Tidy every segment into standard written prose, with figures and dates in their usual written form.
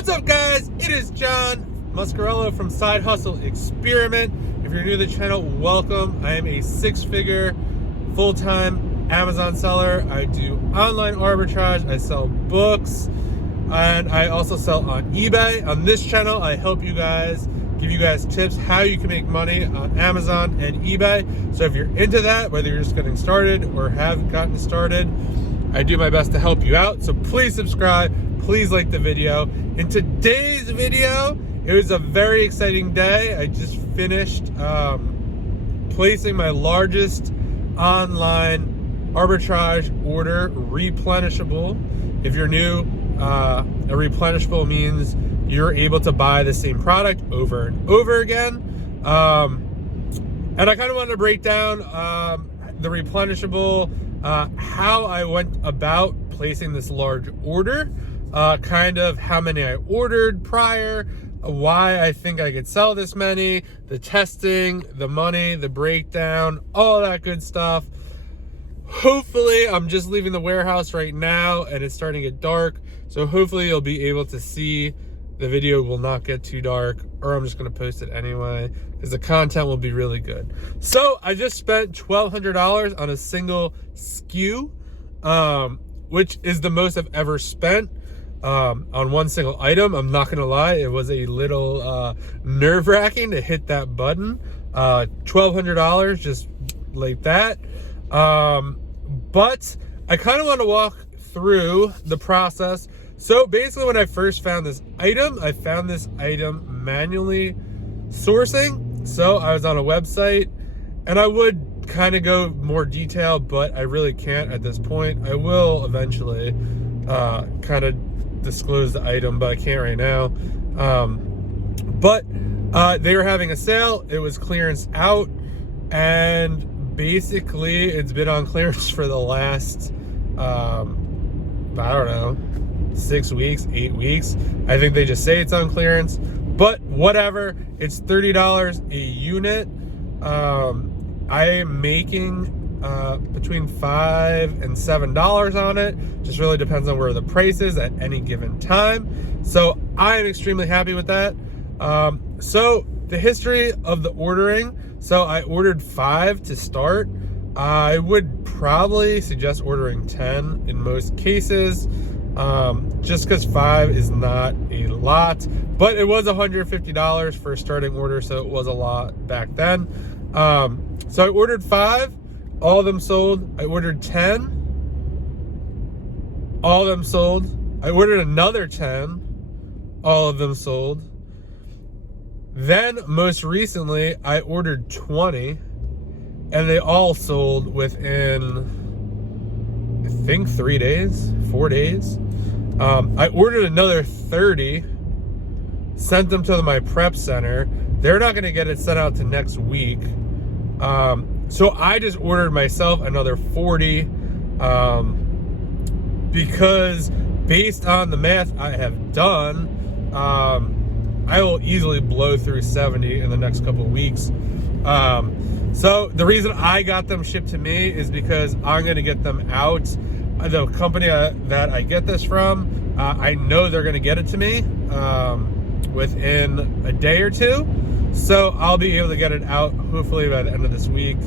What's up, guys? It is John Muscarello from Side Hustle Experiment. If you're new to the channel, welcome. I am a six-figure full-time Amazon seller. I do online arbitrage. I sell books, and I also sell on eBay. On this channel, I help you guys, give you guys tips how you can make money on Amazon and eBay. So if you're into that, whether you're just getting started or have gotten started, I do my best to help you out. So please subscribe, please like the video. In today's video, it was a very exciting day. I just finished placing my largest online arbitrage order, replenishable. If you're new, a replenishable means you're able to buy the same product over and over again. And I kind of wanted to break down the replenishable, how I went about placing this large order, kind of how many I ordered prior, why I think I could sell this many, the testing, the money, the breakdown, all that good stuff. Hopefully, I'm just leaving the warehouse right now and it's starting to get dark. So hopefully you'll be able to see. The video will not get too dark, or I'm just gonna post it anyway because the content will be really good. So I just spent $1,200 on a single SKU, which is the most I've ever spent on one single item. I'm not gonna lie, it was a little nerve-wracking to hit that button. $1,200 just like that. But I kind of want to walk through the process. So basically, when I first found this item, I found this item manually sourcing. So I was on a website, and I would kind of go more detailed, but I really can't at this point. I will eventually kind of disclose the item, but I can't right now. But they were having a sale. It was clearance out, and basically it's been on clearance for the last, I don't know, 6 weeks, 8 weeks. I think they just say it's on clearance, but whatever. It's $30 a unit. I am making between $5 and $7 on it. Just really depends on where the price is at any given time. So I am extremely happy with that. So the history of the ordering. So I ordered 5 to start. I would probably suggest ordering 10 in most cases. Just because 5 is not a lot, but it was $150 for a starting order, so it was a lot back then. So I ordered 5, all of them sold. I ordered 10, all of them sold. I ordered another 10, all of them sold. Then most recently I ordered 20, and they all sold within, I think, 3 days, 4 days. I ordered another 30, sent them to my prep center. They're not going to get it sent out to next week. So I just ordered myself another 40, because based on the math I have done, I will easily blow through 70 in the next couple of weeks. So the reason I got them shipped to me is because I'm going to get them out. The company that I get this from, I know they're going to get it to me within a day or two. So I'll be able to get it out hopefully by the end of this week.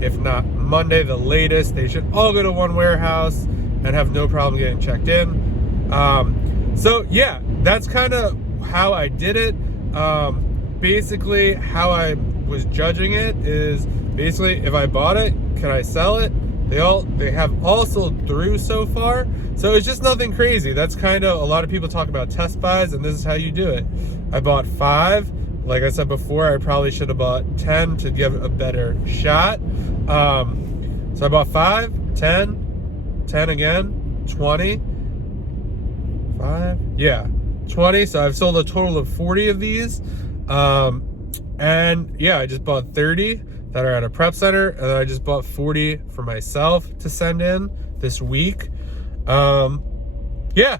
If not Monday, the latest. They should all go to one warehouse and have no problem getting checked in. So yeah, that's kind of how I did it. Basically, how I was judging it is basically, if I bought it, can I sell it? They have all sold through so far, so it's just nothing crazy. That's kind of, a lot of people talk about test buys, and this is how you do it. I bought 5. Like I said before, I probably should have bought 10 to give a better shot. So I bought 5, 10, 10 again, 20, 5, yeah, 20. So I've sold a total of 40 of these. And yeah, I just bought 30 that are at a prep center, and then I just bought 40 for myself to send in this week. Yeah,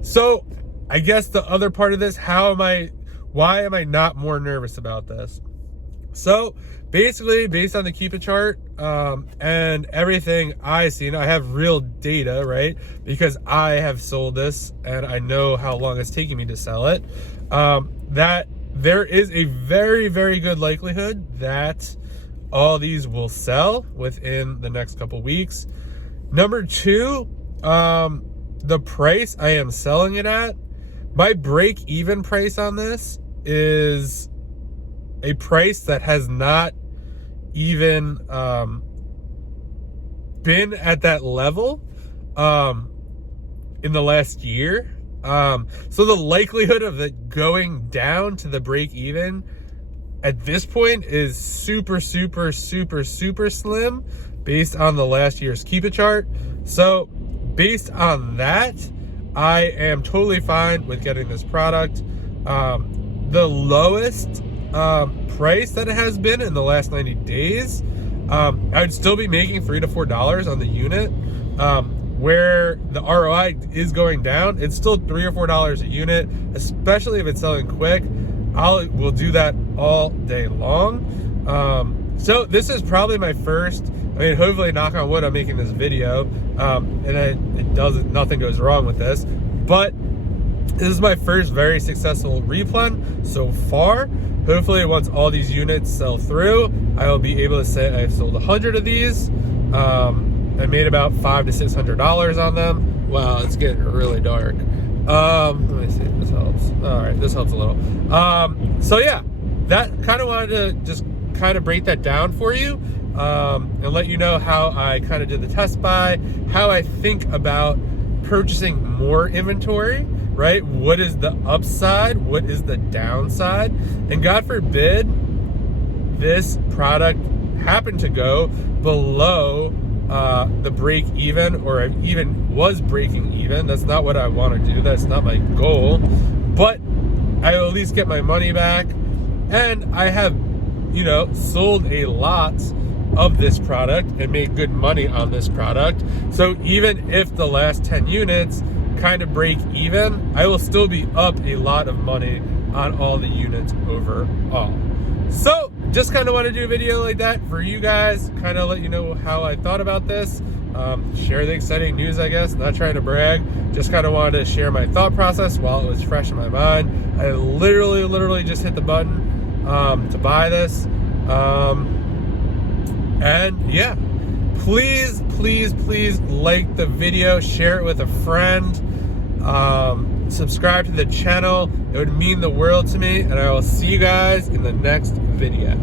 so I guess the other part of this, why am I not more nervous about this? So basically, based on the Keep It chart and everything I've seen, I have real data, right? Because I have sold this and I know how long it's taking me to sell it. That there is a very, very good likelihood that all these will sell within the next couple weeks. Number two, the price I am selling it at, my break-even price on this is a price that has not even been at that level in the last year. So the likelihood of it going down to the break-even at this point is super, super, super, super slim based on the last year's Keep It chart. So based on that, I am totally fine with getting this product. The lowest price that it has been in the last 90 days, I'd still be making $3 to $4 on the unit. Where the ROI is going down, it's still $3 or $4 a unit, especially if it's selling quick. We'll do that all day long. So this is probably my first, hopefully, knock on wood, I'm making this video, and nothing goes wrong with this, but this is my first very successful replen so far. Hopefully, once all these units sell through, I will be able to say I've sold 100 of these. I made about $500 to $600 on them. Wow, it's getting really dark. Let me see if this helps. All right, this helps a little. So yeah, that kind of wanted to just kind of break that down for you, and let you know how I kind of did the test buy, how I think about purchasing more inventory, right? What is the upside? What is the downside? And God forbid this product happened to go below the break even, or even was breaking even. That's not what I want to do. That's not my goal, but I will at least get my money back. And I have, sold a lot of this product and made good money on this product. So even if the last 10 units kind of break even, I will still be up a lot of money on all the units overall. So just kind of want to do a video like that for you guys, kind of let you know how I thought about this, share the exciting news, I guess, not trying to brag, just kind of wanted to share my thought process while it was fresh in my mind. I literally just hit the button to buy this, and yeah, please like the video, share it with a friend, subscribe to the channel. It would mean the world to me, and I will see you guys in the next video.